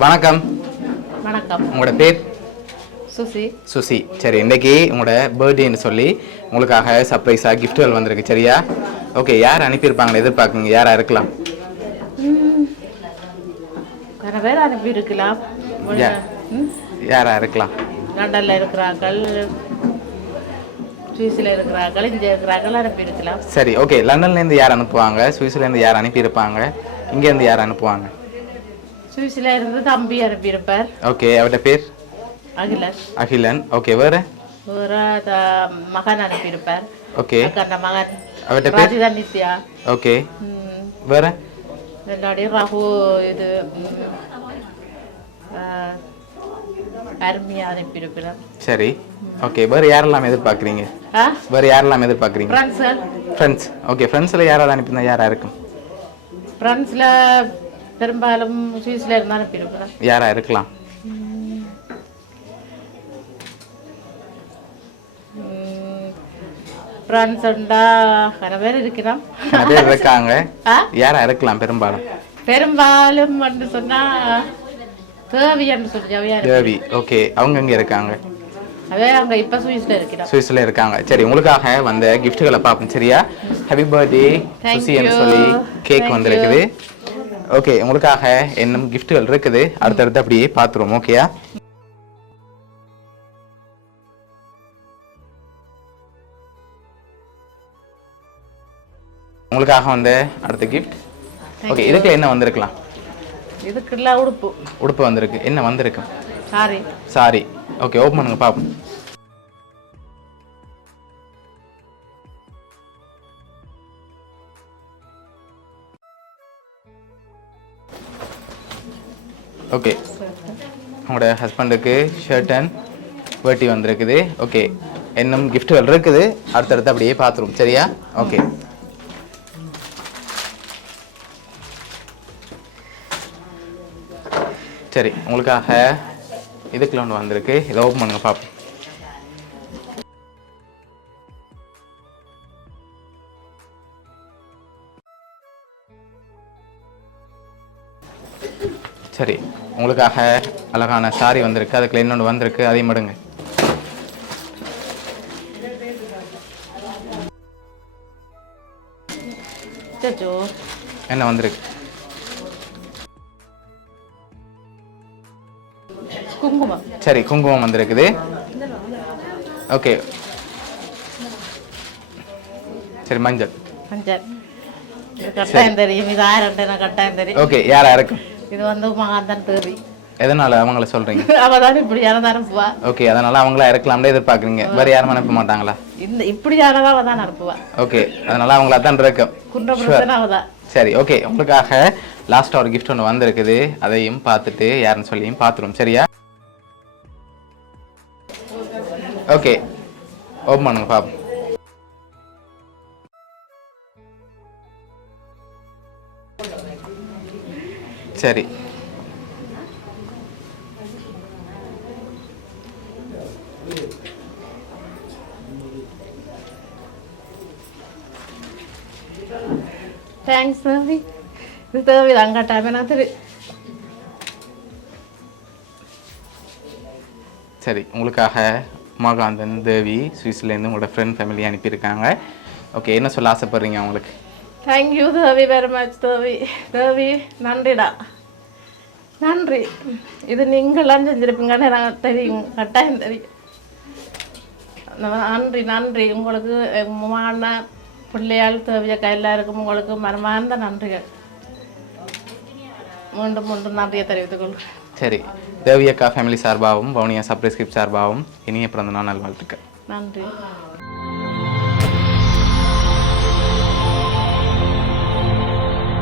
வணக்கம். வணக்கம். உங்களோட பேர்? சுசி. சுசி. சரி, இன்றைக்கி உங்களோட பர்த்டேன்னு சொல்லி உங்களுக்காக சர்ப்ரைஸாக கிஃப்ட்டுகள் வந்திருக்கு. சரியா? ஓகே, யார் அனுப்பியிருப்பாங்களே எதிர்பார்க்குங்க? யாராக இருக்கலாம்? வேறு பேர் அனுப்பியிருக்கலாம். யாராக இருக்கலாம்? லண்டனில் இருக்கிறார்கள், சுவிஸில் இருக்கிறார்கள், இங்கே இருக்கிறார்கள், அனுப்பியிருக்கலாம். சரி, ஓகே. லண்டன்லேருந்து யார் அனுப்புவாங்க? சுவிஸ்லேருந்து யார் அனுப்பியிருப்பாங்க? இங்கேருந்து யார் அனுப்புவாங்க? சுவிஸில் இருந்து தம்பி அனுப்பியிருப்பார். ஓகே, அவர்கிட்ட பேர்? அகிலன். அகிலன். ஓகே, வேறு? வேறு மகன் அனுப்பியிருப்பார். ஓகே, அந்த மகன் அவர்கிட்ட பேர்? ராஜிதா நித்யா. ஓகே, வேறு? என்னுடைய ரகு இது அருமையாக அனுப்பியிருக்கிறேன். சரி, ஓகே. வேறு யாரெல்லாம் எதிர்பார்க்குறீங்க? வேறு யாரெல்லாம் எதிர்பார்க்குறீங்க? ஃப்ரெண்ட்ஸ். ஓகே, ஃப்ரெண்ட்ஸில் யாராவது அனுப்பியிருந்தா யாராக இருக்கும்? ஃப்ரெண்ட்ஸில் பெரும்பாலும் சுவிஸில் இருந்தால் அனுப்பியிருக்கிறேன். யாராக இருக்கலாம்? ஃப்ரெண்ட்ஸ்ண்டா நிறைய பேர் இருக்கிறோம். நிறைய பேர் இருக்காங்க. யாராக இருக்கலாம்? பெரும்பாலும் வந்து சொன்னால் தேவி என்று சொல்லி. தேவி. ஓகே, அவங்க எங்கே இருக்காங்க? அதே அவங்க இப்போ சுவிஸில் இருக்காங்க. சரி, உங்களுக்காக வந்த கிஃப்ட்டுகளை பார்ப்போம். சரியா? ஹாப்பி பர்த்டே சுசின்னு சொல்லி கேக் வந்திருக்குது. ஓகே, உங்களுக்காக இன்னும் கிஃப்ட்டுகள் இருக்குது. அடுத்தடுத்து அப்படியே பார்த்துருவோம். ஓகேயா? உங்களுக்காக வந்து அடுத்த கிஃப்ட். ஓகே, இதுக்குள்ள என்ன வந்திருக்கலாம்? இதுக்குள்ள உடுப்பு வந்திருக்கு. என்ன வந்திருக்கு? சாரி. ஓகே, ஓப்பன் பண்ணுங்க பாப்போம். ஓகே, உங்களோட ஹஸ்பண்டுக்கு ஷர்ட் அண்ட் வேட்டி வந்திருக்குது. ஓகே, இன்னும் கிஃப்ட்டுகள் இருக்குது. அடுத்தடுத்து அப்படியே பார்த்துருவோம். சரியா? ஓகே. சரி, உங்களுக்காக இதுக்குள்ள ஒன்று வந்திருக்கு. இதை ஓப்பன் பண்ணுங்க பாப்போம். சரி, உங்களுக்காக அழகான சாரி வந்திருக்கு. அதுக்குள்ள இன்னொன்று வந்திருக்கு. அதையும் மடுங்க. என்ன வந்திருக்கு? குங்குமம். சரி, குங்குமம் வந்திருக்குது. ஓகே. சரி, மஞ்சள். கட்டாயம் தெரியும். இது கட்டாயம் தெரியும். ஓகே, யாரா இருக்கும்? இது வந்து மகாந்தன் தேவி. எதனால அவங்கள சொல்றீங்க? அவதான் இப்படியானதான் அனுப்புவா. ஓகே, அதனால அவங்களா இருக்கலாம்னு எதிர்பார்க்குறீங்க. வேற யாரும் அனுப்ப மாட்டாங்களா? இப்படியானதான் அவதான் அனுப்புவா. ஓகே, அதனால அவங்களா தான் இருக்கும். அவதான். சரி, ஓகே. உங்களுக்காக லாஸ்டா ஒரு கிஃப்ட் ஒன்று வந்திருக்குது. அதையும் பார்த்துட்டு யாருன்னு சொல்லியும் பார்த்துரும். சரியா? ஓகே, ஓப்பன் பண்ணுங்க பாப்போம். சரி, தேங்க்ஸ் தேவி. இது தேவி தான் கட்டாயம் எனக்கு தெரியும். சரி, உங்களுக்காக உமாகாந்தன் தேவி சுவிஸ்லேருந்து உங்களோட ஃப்ரெண்ட் ஃபேமிலி அனுப்பியிருக்காங்க. ஓகே, என்ன சொல்ல ஆசைப்படுறீங்க அவங்களுக்கு? தேங்க்யூ தேவி, வெரி மச் தேவி. தேவி நன்றிடா, நன்றி. இது நீங்களாம் செஞ்சுருப்பீங்கன்னு எனக்கு தெரியும், கட்டாயம் தெரியும். நன்றி உங்களுக்கு. மான பிள்ளையால் தேவியக்கா எல்லாருக்கும் உங்களுக்கு மனமார்ந்த நன்றிகள். மீண்டும் நன்றியை தெரிவித்துக் கொள்கிறேன். சரி, தேவியக்கா ஃபேமிலி சார்பாகவும் வவுனியா சப்ரைஸ் கிஃப்ட் சார்பாகவும் இனிய பிறந்த நாள் நல்வாழ்த்துக்கள். நன்றி.